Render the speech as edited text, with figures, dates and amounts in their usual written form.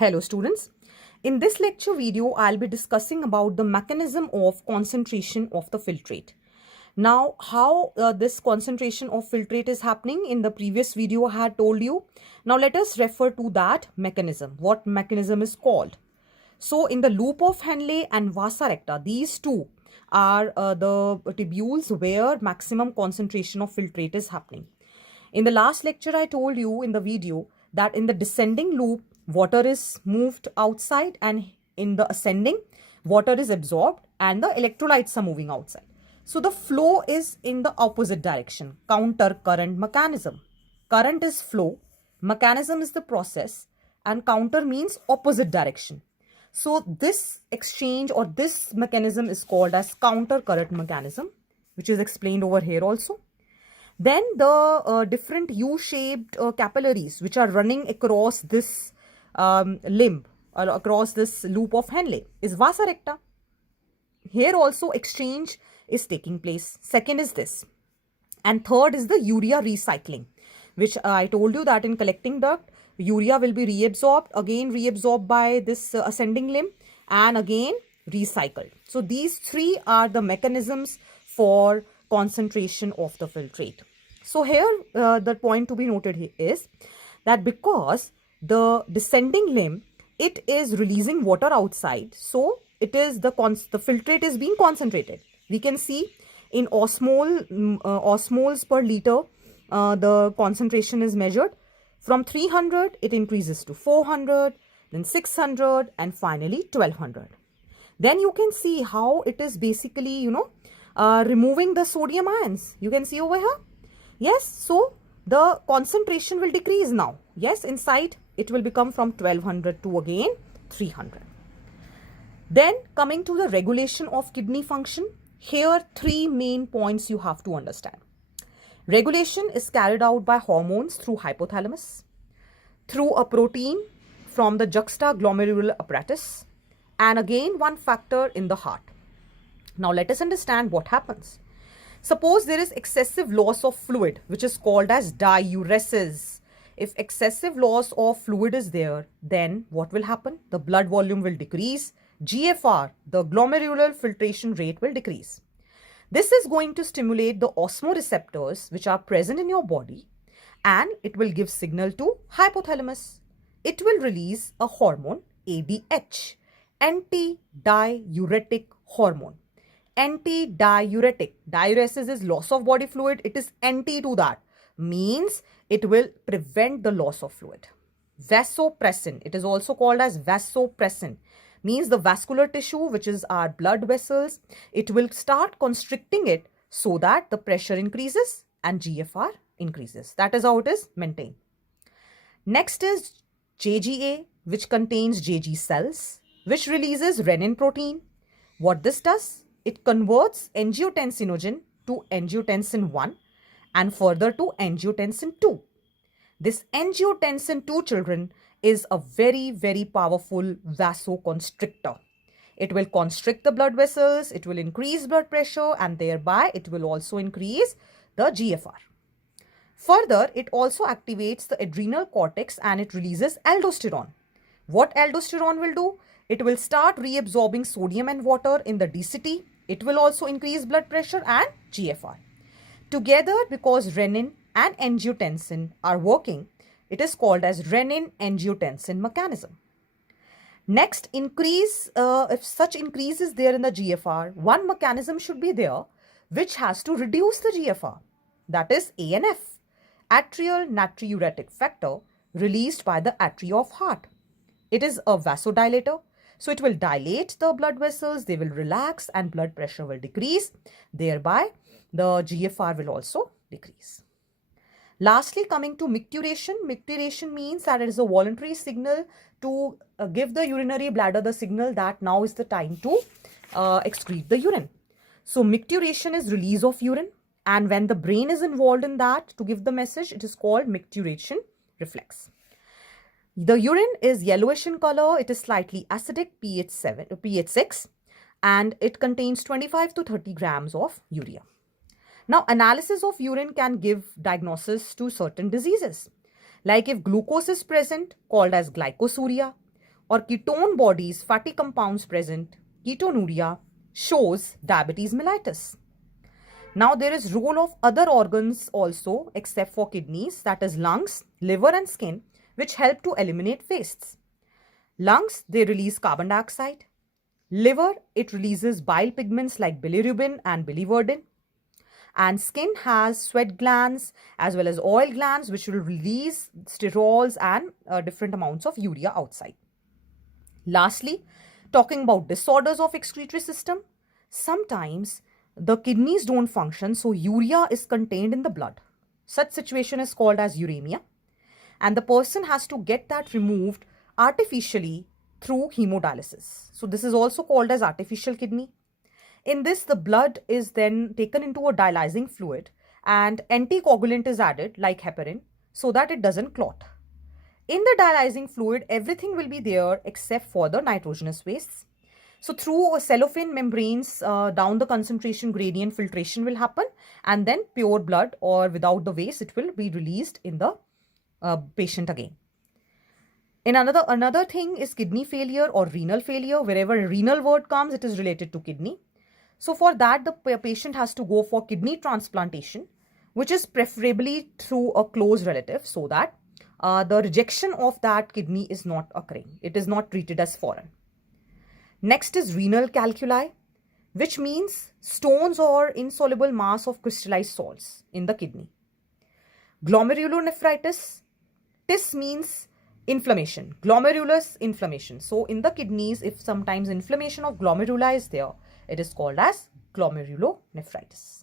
Hello students. In this lecture video, I'll be discussing about the mechanism of concentration of the filtrate. Now, how this concentration of filtrate is happening in the previous video I had told you. Now, let us refer to that mechanism. What mechanism is called? So, in the loop of Henle and vasa recta, these two are the tubules where maximum concentration of filtrate is happening. In the last lecture, I told you in the video that in the descending loop, water is moved outside, and in the ascending, water is absorbed and the electrolytes are moving outside. So the flow is in the opposite direction, counter current mechanism. Current is flow, mechanism is the process, and counter means opposite direction. So this exchange or this mechanism is called as counter current mechanism, which is explained over here also. Then the different U-shaped capillaries which are running across this limb or across this loop of Henle is vasa recta. Here also exchange is taking place. Second is this. And third is the urea recycling, which I told you that in collecting duct, urea will be reabsorbed, again reabsorbed by this ascending limb, and again recycled. So these three are the mechanisms for concentration of the filtrate. So here the point to be noted here is that because the descending limb, it is releasing water outside, so it is the filtrate is being concentrated. We can see in osmoles per liter, the concentration is measured. From 300, it increases to 400, then 600, and finally 1200. Then you can see how it is basically, removing the sodium ions. You can see over here. Yes, so the concentration will decrease now. Yes, inside it will become from 1200 to again 300. Then coming to the regulation of kidney function, here three main points you have to understand. Regulation is carried out by hormones through hypothalamus, through a protein from the juxtaglomerular apparatus, and again one factor in the heart. Now let us understand what happens. Suppose there is excessive loss of fluid, which is called as diuresis. If excessive loss of fluid is there, then what will happen? The blood volume will decrease. GFR, the glomerular filtration rate, will decrease. This is going to stimulate the osmoreceptors which are present in your body, and it will give signal to hypothalamus. It will release a hormone, ADH, anti-diuretic hormone. Anti-diuretic. Diuresis is loss of body fluid. It is anti to that. Means it will prevent the loss of fluid. Vasopressin. It is also called as vasopressin. Means the vascular tissue, which is our blood vessels, it will start constricting it so that the pressure increases and GFR increases. That is how it is maintained. Next is JGA, which contains JG cells, which releases renin protein. What this does? It converts angiotensinogen to angiotensin 1 and further to angiotensin 2. This angiotensin 2, children, is a very, very powerful vasoconstrictor. It will constrict the blood vessels, it will increase blood pressure, and thereby it will also increase the GFR. Further, it also activates the adrenal cortex and it releases aldosterone. What aldosterone will do? It will start reabsorbing sodium and water in the DCT. It will also increase blood pressure and GFR. Together, because renin and angiotensin are working, it is called as renin-angiotensin mechanism. Next, if such increase is there in the GFR, one mechanism should be there which has to reduce the GFR. That is ANF, atrial natriuretic factor, released by the atria of heart. It is a vasodilator. So it will dilate the blood vessels, they will relax, and blood pressure will decrease. Thereby, the GFR will also decrease. Lastly, coming to micturition. Micturition means that it is a voluntary signal to give the urinary bladder the signal that now is the time to excrete the urine. So micturition is release of urine, and when the brain is involved in that to give the message, it is called micturition reflex. The urine is yellowish in color. It is slightly acidic, pH 6, and it contains 25 to 30 grams of urea. Now, analysis of urine can give diagnosis to certain diseases. Like if glucose is present, called as glycosuria, or ketone bodies, fatty compounds present, ketonuria, shows diabetes mellitus. Now there is role of other organs also except for kidneys, that is lungs, liver and skin, which help to eliminate wastes. Lungs, they release carbon dioxide. Liver, it releases bile pigments like bilirubin and biliverdin. And skin has sweat glands as well as oil glands, which will release sterols and different amounts of urea outside. Lastly, talking about disorders of excretory system, sometimes the kidneys don't function, so urea is contained in the blood. Such situation is called as uremia, and the person has to get that removed artificially through hemodialysis. So this is also called as artificial kidney. In this, the blood is then taken into a dialyzing fluid and anticoagulant is added like heparin so that it doesn't clot. In the dialyzing fluid, everything will be there except for the nitrogenous wastes. So through cellophane membranes, down the concentration gradient filtration will happen, and then pure blood or without the waste, it will be released in the patient again. In another thing is kidney failure or renal failure. Wherever renal word comes, it is related to kidney. So for that, the patient has to go for kidney transplantation, which is preferably through a close relative, so that the rejection of that kidney is not occurring. It is not treated as foreign. Next is renal calculi, which means stones or insoluble mass of crystallized salts in the kidney. Glomerulonephritis, TIS means inflammation, glomerulus inflammation. So in the kidneys, if sometimes inflammation of glomeruli is there, it is called as glomerulonephritis.